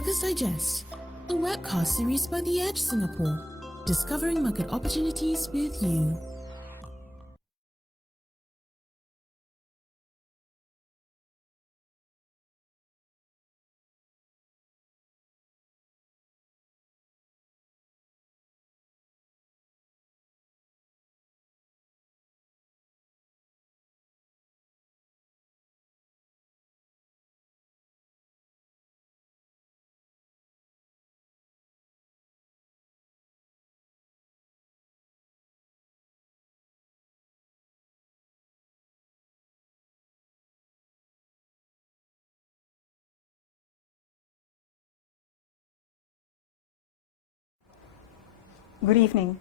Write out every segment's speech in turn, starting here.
Brokers Digest, a webcast series by The Edge Singapore, discovering market opportunities with you. Good evening.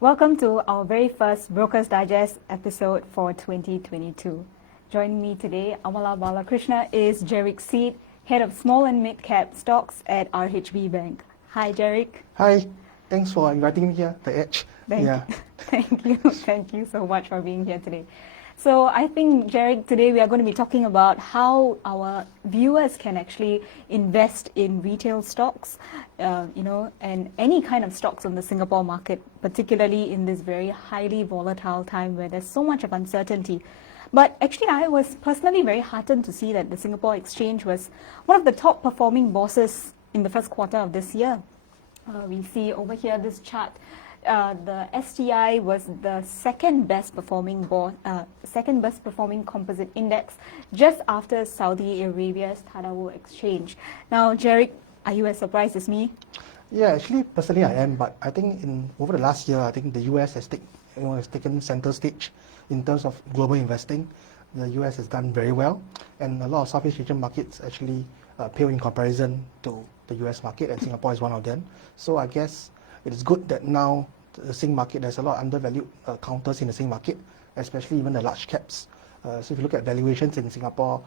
Welcome to our very first Brokers Digest episode for 2022. Joining me today, Amala Balakrishna, is Jerick Seed, Head of Small and Mid-Cap Stocks at RHB Bank. Hi, Jerick. Hi. Thanks for inviting me here, The Edge. Thank you so much for being here today. So I think, Jerick, today we are going to be talking about how our viewers can actually invest in retail stocks, and any kind of stocks on the Singapore market, particularly in this very highly volatile time where there's so much of uncertainty. But actually, I was personally very heartened to see that the Singapore Exchange was one of the top performing bourses in the first quarter of this year. We see over here this chart. The STI was the second best performing composite index, just after Saudi Arabia's Tadawul Exchange. Now, Jerick, are you as surprised as me? Yeah, actually, personally I am, but I think over the last year, I think the US has taken center stage in terms of global investing. The US has done very well, and a lot of Southeast Asian markets actually pale in comparison to the US market, and Singapore is one of them. So I guess it is good that now the Sing market, there's a lot of undervalued counters in the Sing market, especially even the large caps. So if you look at valuations in Singapore,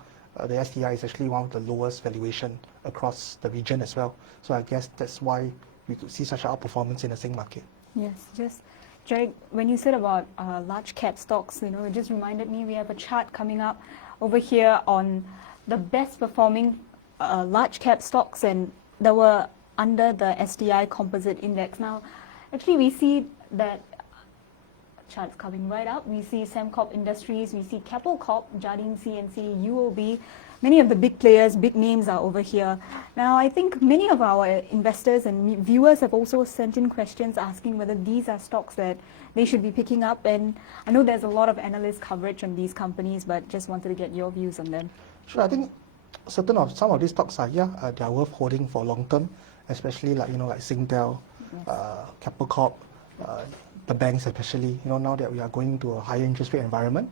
the STI is actually one of the lowest valuation across the region as well. So I guess that's why we could see such an outperformance in the Sing market. Yes, just Jerick, when you said about large cap stocks, it just reminded me we have a chart coming up over here on the best performing large cap stocks, and that were under the STI composite index. Now, actually, we see that charts coming right up. We see Sembcorp Industries, we see Keppel Corp, Jardine CNC, UOB. Many of the big players, big names are over here. Now, I think many of our investors and viewers have also sent in questions asking whether these are stocks that they should be picking up. And I know there's a lot of analyst coverage on these companies, but just wanted to get your views on them. Sure, I think some of these stocks are they are worth holding for long term, especially like Singtel, Keppel Corp, the banks especially. Now that we are going to a higher interest rate environment,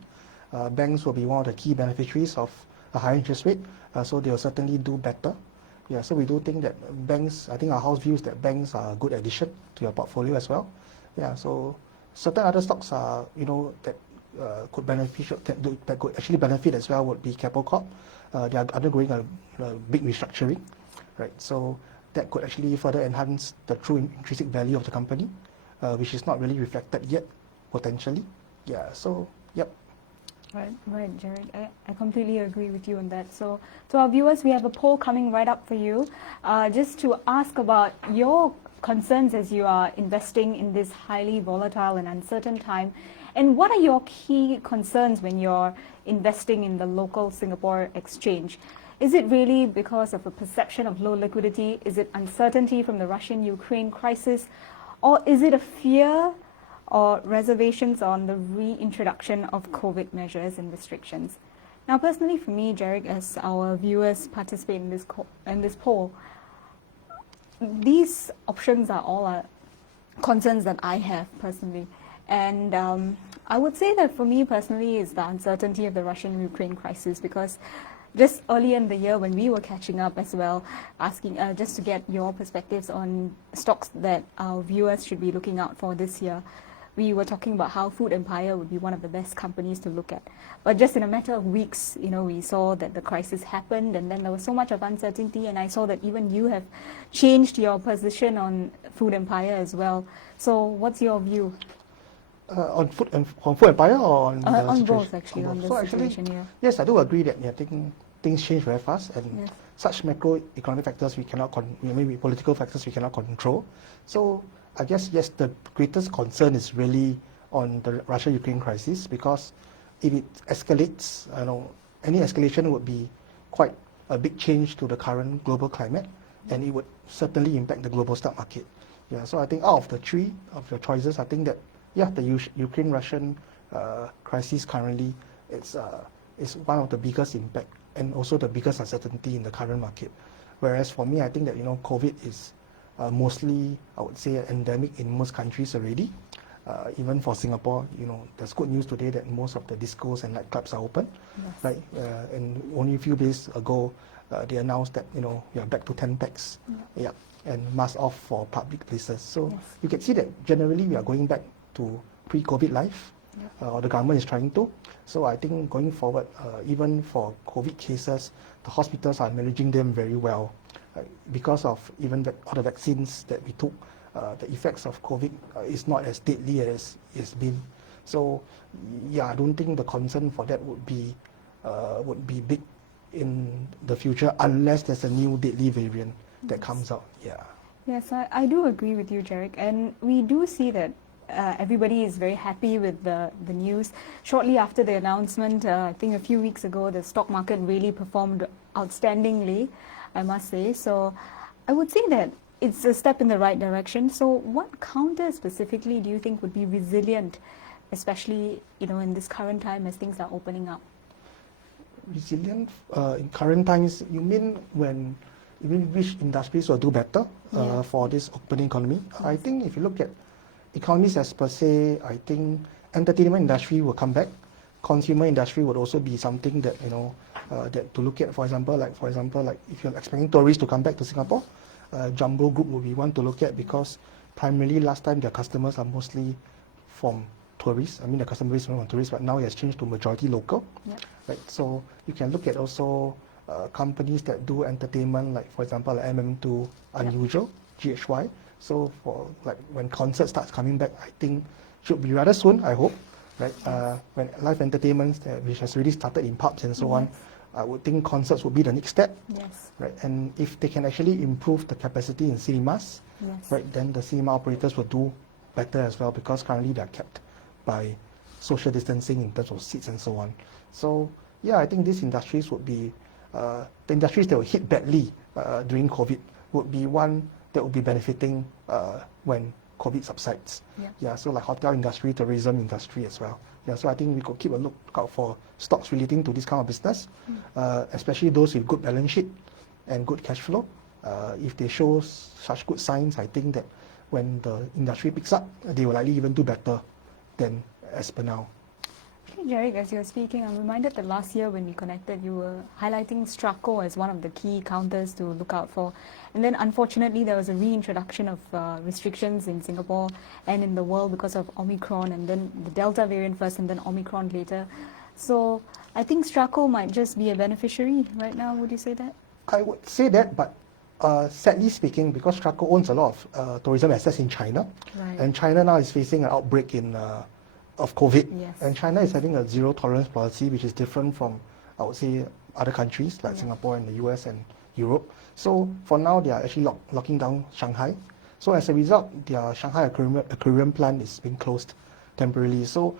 banks will be one of the key beneficiaries of a higher interest rate, so they will certainly do better. Yeah, so we do think that banks, I think our house views that banks are a good addition to your portfolio as well. Yeah, so certain other stocks are, that could actually benefit as well would be Keppel Corp. They are undergoing a big restructuring, right? So that could actually further enhance the true intrinsic value of the company, which is not really reflected yet, potentially. Yeah, so, yep. Right, Jerick. I completely agree with you on that. So, to our viewers, we have a poll coming right up for you, just to ask about your concerns as you are investing in this highly volatile and uncertain time. And what are your key concerns when you're investing in the local Singapore exchange? Is it really because of a perception of low liquidity? Is it uncertainty from the Russian-Ukraine crisis? Or is it a fear or reservations on the reintroduction of COVID measures and restrictions? Now, personally for me, Jerick, as our viewers participate in this poll, these options are all concerns that I have personally. And I would say that for me personally is the uncertainty of the Russian-Ukraine crisis, because just early in the year when we were catching up as well, asking just to get your perspectives on stocks that our viewers should be looking out for this year, we were talking about how Food Empire would be one of the best companies to look at. But just in a matter of weeks, we saw that the crisis happened, and then there was so much of uncertainty, and I saw that even you have changed your position on Food Empire as well. So what's your view? On Food Empire or on both, actually, on the situation, yeah. Yes, I do agree that I think things change very fast, and Yes. such macroeconomic factors we cannot, maybe political factors we cannot control. So I guess, yes, the greatest concern is really on the Russia-Ukraine crisis, because if it escalates, any escalation would be quite a big change to the current global climate, and it would certainly impact the global stock market. Yeah, so I think out of the three of your choices, I think that, yeah, the Ukraine-Russian crisis currently is one of the biggest impact and also the biggest uncertainty in the current market. Whereas for me, I think that COVID is mostly, I would say, endemic in most countries already. Even for Singapore, there's good news today that most of the discos and nightclubs are open, Yes. right? And only a few days ago, they announced that we are back to 10 packs, and mask off for public places. So Yes. you can see that generally we are going back to pre-COVID life, or the government is trying to. So I think going forward, even for COVID cases, the hospitals are managing them very well, because of even all the vaccines that we took. The effects of COVID is not as deadly as it's been. So yeah, I don't think the concern for that would be big in the future, unless there's a new deadly variant that comes out. Yeah. Yes, I do agree with you, Jarek, and we do see that everybody is very happy with the news. Shortly after the announcement, I think a few weeks ago, the stock market really performed outstandingly, I must say. So I would say that it's a step in the right direction. So what counters specifically do you think would be resilient, especially in this current time as things are opening up? Resilient in current times, you mean which industries will do better for this opening economy? Yes. I think if you look at economies as per se, I think entertainment industry will come back. Consumer industry would also be something that that to look at. For example, like if you're expecting tourists to come back to Singapore, Jumbo Group will be one to look at, because primarily last time their customers are mostly from tourists. I mean, the customer base from tourists, but now it has changed to majority local. Yep. Right. So you can look at also companies that do entertainment, like for example, like MM2, Unusual, GHY. So for like when concerts starts coming back, I think should be rather soon, I hope. Right. When live entertainment, which has already started in pubs and so on, I would think concerts would be the next step. Yes. Right. And if they can actually improve the capacity in cinemas, right, then the cinema operators will do better as well, because currently they are kept by social distancing in terms of seats and so on. So yeah, I think these industries would be the industries that were hit badly during COVID would be one that would be benefiting when COVID subsides. Yeah, so like hotel industry, tourism industry as well. Yeah, so I think we could keep a lookout for stocks relating to this kind of business, especially those with good balance sheet and good cash flow. If they show such good signs, I think that when the industry picks up, they will likely even do better than as per now. Jarek, as you're speaking, I'm reminded that last year when we connected, you were highlighting Straco as one of the key counters to look out for. And then unfortunately, there was a reintroduction of restrictions in Singapore and in the world because of Omicron, and then the Delta variant first and then Omicron later. So I think Straco might just be a beneficiary right now. Would you say that? I would say that, but sadly speaking, because Straco owns a lot of tourism assets in China, and China now is facing an outbreak of COVID, and China is having a zero tolerance policy, which is different from, I would say, other countries like Singapore and the US and Europe. So for now, they are actually locking down Shanghai. So as a result, their Shanghai aquarium plant is being closed temporarily. So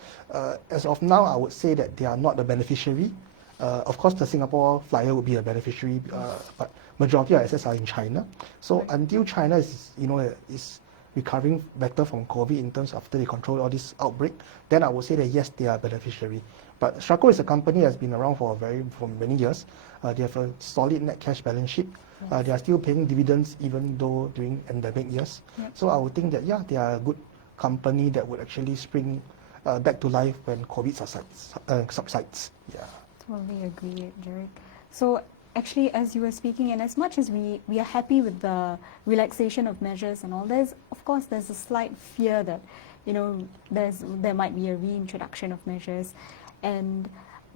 as of now, I would say that they are not the beneficiary. Of course, the Singapore flyer would be a beneficiary, but majority of assets are in China. So until China is recovering better from COVID in terms of after they control all this outbreak, then I would say that yes, they are beneficiary. But Straco is a company that has been around for many years. They have a solid net cash balance sheet. They are still paying dividends even though during endemic years. So I would think that they are a good company that would actually spring back to life when COVID subsides. Yeah. Totally agree, Jarek. So actually, as you were speaking, and as much as we are happy with the relaxation of measures and all, there's a slight fear that there might be a reintroduction of measures, and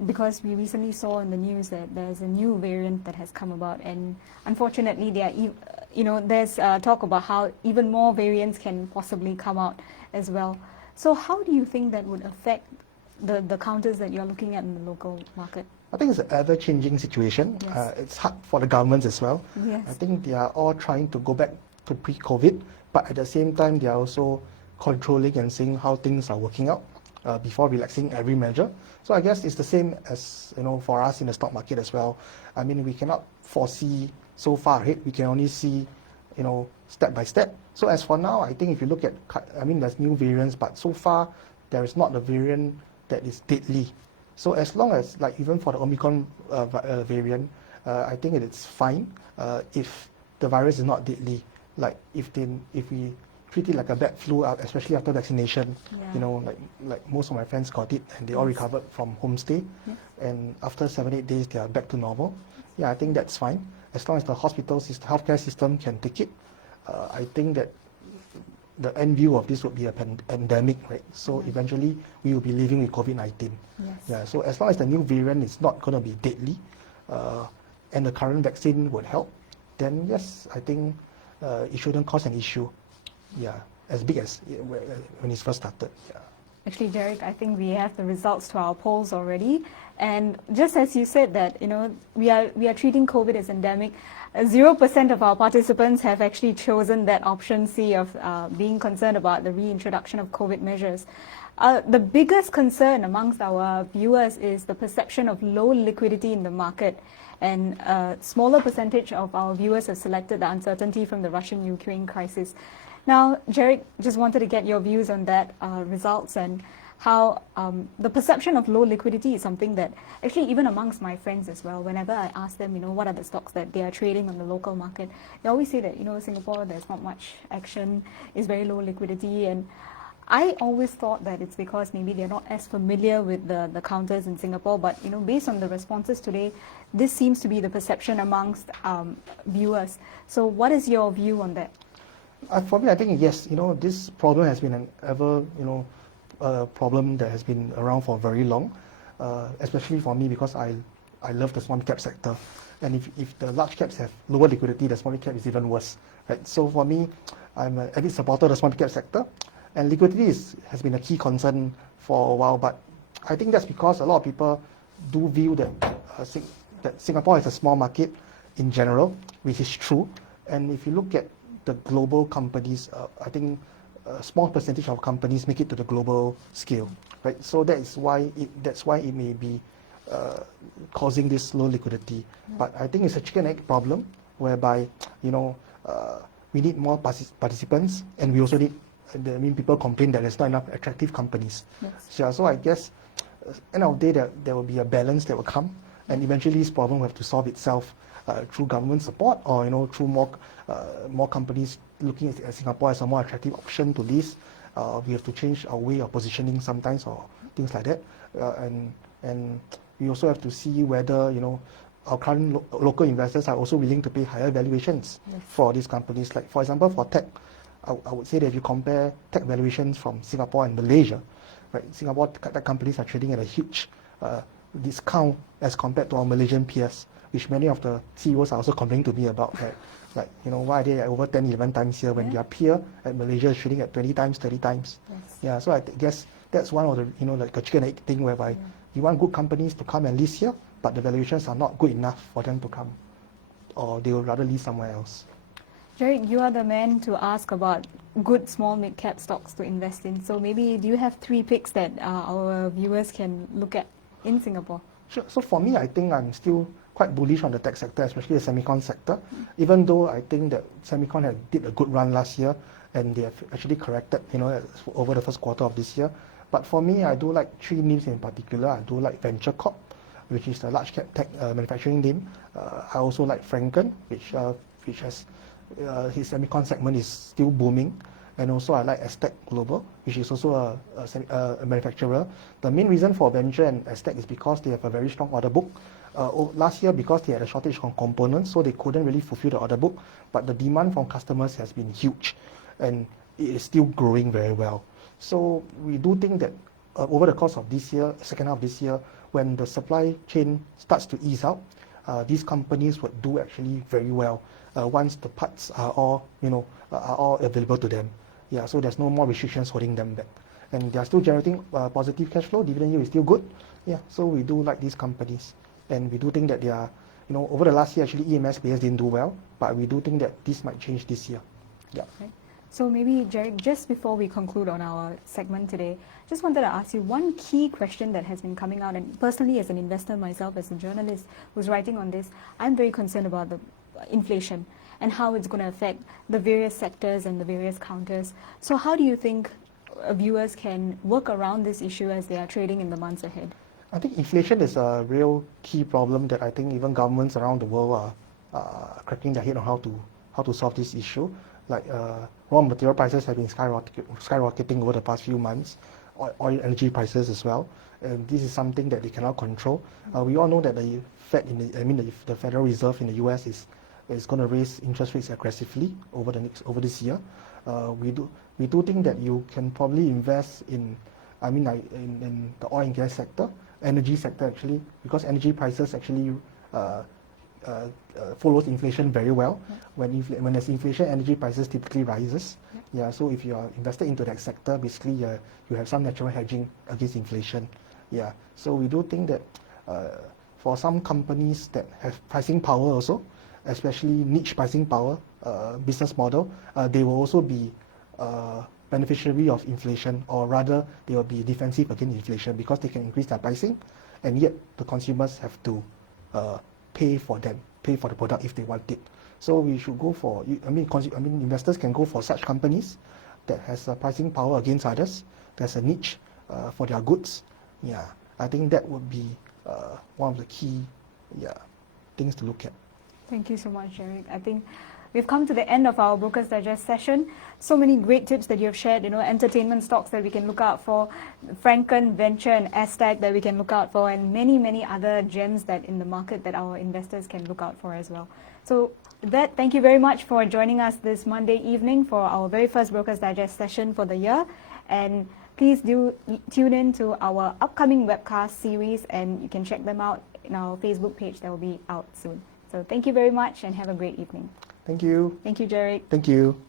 because we recently saw in the news that there's a new variant that has come about, and unfortunately there's talk about how even more variants can possibly come out as well. So how do you think that would affect the counters that you're looking at in the local market? I think it's an ever-changing situation. Yes. It's hard for the governments as well. Yes. I think they are all trying to go back to pre-COVID, but at the same time, they are also controlling and seeing how things are working out before relaxing every measure. So I guess it's the same as for us in the stock market as well. I mean, we cannot foresee so far ahead. We can only see step by step. So as for now, I think if you look at, there's new variants, but so far there is not a variant that is deadly. So as long as, like even for the Omicron variant, I think it's fine if the virus is not deadly. Like if we treat it like a bad flu, especially after vaccination, like most of my friends got it and they all recovered from homestay, and after 7-8 days they are back to normal. Yeah, I think that's fine. As long as the healthcare system can take it, I think that the end view of this would be a pandemic, right? So eventually we will be living with COVID-19. Yes. Yeah. So as long as the new variant is not going to be deadly, and the current vaccine would help, then yes, I think it shouldn't cause an issue. Yeah, as big as when it first started. Yeah. Actually, Derek, I think we have the results to our polls already. And just as you said that, we are treating COVID as endemic, 0% of our participants have actually chosen that option C of being concerned about the reintroduction of COVID measures. The biggest concern amongst our viewers is the perception of low liquidity in the market. And a smaller percentage of our viewers have selected the uncertainty from the Russian-Ukraine crisis. Now, Jarek, just wanted to get your views on that results and how the perception of low liquidity is something that actually even amongst my friends as well, whenever I ask them, what are the stocks that they are trading on the local market, they always say that, Singapore, there's not much action, is very low liquidity. And I always thought that it's because maybe they're not as familiar with the counters in Singapore, but based on the responses today, this seems to be the perception amongst viewers. So what is your view on that? For me, I think yes, this problem has been an ever, problem that has been around for very long, especially for me because I love the small cap sector. And if the large caps have lower liquidity, the small cap is even worse, right? So for me, I'm a big supporter of the small cap sector, and liquidity has been a key concern for a while. But I think that's because a lot of people do view that Singapore is a small market in general, which is true. And if you look at the global companies, I think a small percentage of companies make it to the global scale, right? So that's why it may be causing this low liquidity. But I think it's a chicken egg problem whereby we need more participants, and we also need. People complain that there's not enough attractive companies. Yes. So I guess end of the day there will be a balance that will come, and eventually this problem will have to solve itself through government support or through more companies looking at Singapore as a more attractive option to list. We have to change our way of positioning sometimes or things like that, and we also have to see whether our current local investors are also willing to pay higher valuations for these companies. Like for example, for tech, I would say that if you compare tech valuations from Singapore and Malaysia, right? Singapore tech companies are trading at a huge discount as compared to our Malaysian peers, which many of the CEOs are also complaining to me about, right? Like, why are they at over 10, 11 times here when their peer at Malaysia is trading at 20 times, 30 times? Yes. Yeah, so I guess that's one of the, like a chicken egg thing whereby you want good companies to come and list here, but the valuations are not good enough for them to come, or they would rather list somewhere else. Jerry, you are the man to ask about good small mid-cap stocks to invest in. So maybe do you have 3 picks that our viewers can look at in Singapore? Sure. So for me, I think I'm still quite bullish on the tech sector, especially the semicon sector, even though I think that semicon did a good run last year and they have actually corrected, over the first quarter of this year. But for me, I do like 3 names in particular. I do like Venture Corp, which is the large cap tech manufacturing name. I also like Franken, which has his semicon segment is still booming, and also I like Aztec Global, which is also a manufacturer. The main reason for Venture and Aztec is because they have a very strong order book. Last year, because they had a shortage of components, so they couldn't really fulfill the order book, but the demand from customers has been huge, and it is still growing very well. So we do think that over the course of this year, second half of this year, when the supply chain starts to ease out, these companies would do actually very well once the parts are all available to them. Yeah, so there's no more restrictions holding them back. and they are still generating positive cash flow. Dividend yield is still good. Yeah, so we do like these companies, and we do think that they are, over the last year actually EMS players didn't do well, but we do think that this might change this year. Yeah. Okay. So maybe, Jarek, just before we conclude on our segment today, just wanted to ask you one key question that has been coming out, and personally as an investor myself, as a journalist who's writing on this, I'm very concerned about the inflation and how it's going to affect the various sectors and the various counters. So how do you think viewers can work around this issue as they are trading in the months ahead? I think inflation is a real key problem that I think even governments around the world are cracking their head on how to solve this issue. Like raw material prices have been skyrocketing over the past few months, oil energy prices as well, and this is something that they cannot control. We all know that the the Federal Reserve in the US is going to raise interest rates aggressively over this year. We do think that you can probably invest in the oil and gas sector, energy sector actually, because energy prices actually follows inflation very well. When there's inflation, energy prices typically rises. Yeah, so if you are invested into that sector, basically you have some natural hedging against inflation. Yeah, so we do think that for some companies that have pricing power also, especially niche pricing power business model, they will also be beneficiary of inflation, or rather they will be defensive against inflation because they can increase their pricing, and yet the consumers have to pay for the product if they want it. So we should go for, investors can go for such companies that has a pricing power against others. There's a niche for their goods. Yeah, I think that would be one of the key things to look at. Thank you so much, Jarek. I think we've come to the end of our Brokers Digest session. So many great tips that you have shared, entertainment stocks that we can look out for, Franken, Venture and Aztec that we can look out for, and many, many other gems that in the market that our investors can look out for as well. So with that, thank you very much for joining us this Monday evening for our very first Brokers Digest session for the year. And please do tune in to our upcoming webcast series, and you can check them out in our Facebook page that will be out soon. So thank you very much and have a great evening. Thank you. Thank you, Jarek. Thank you.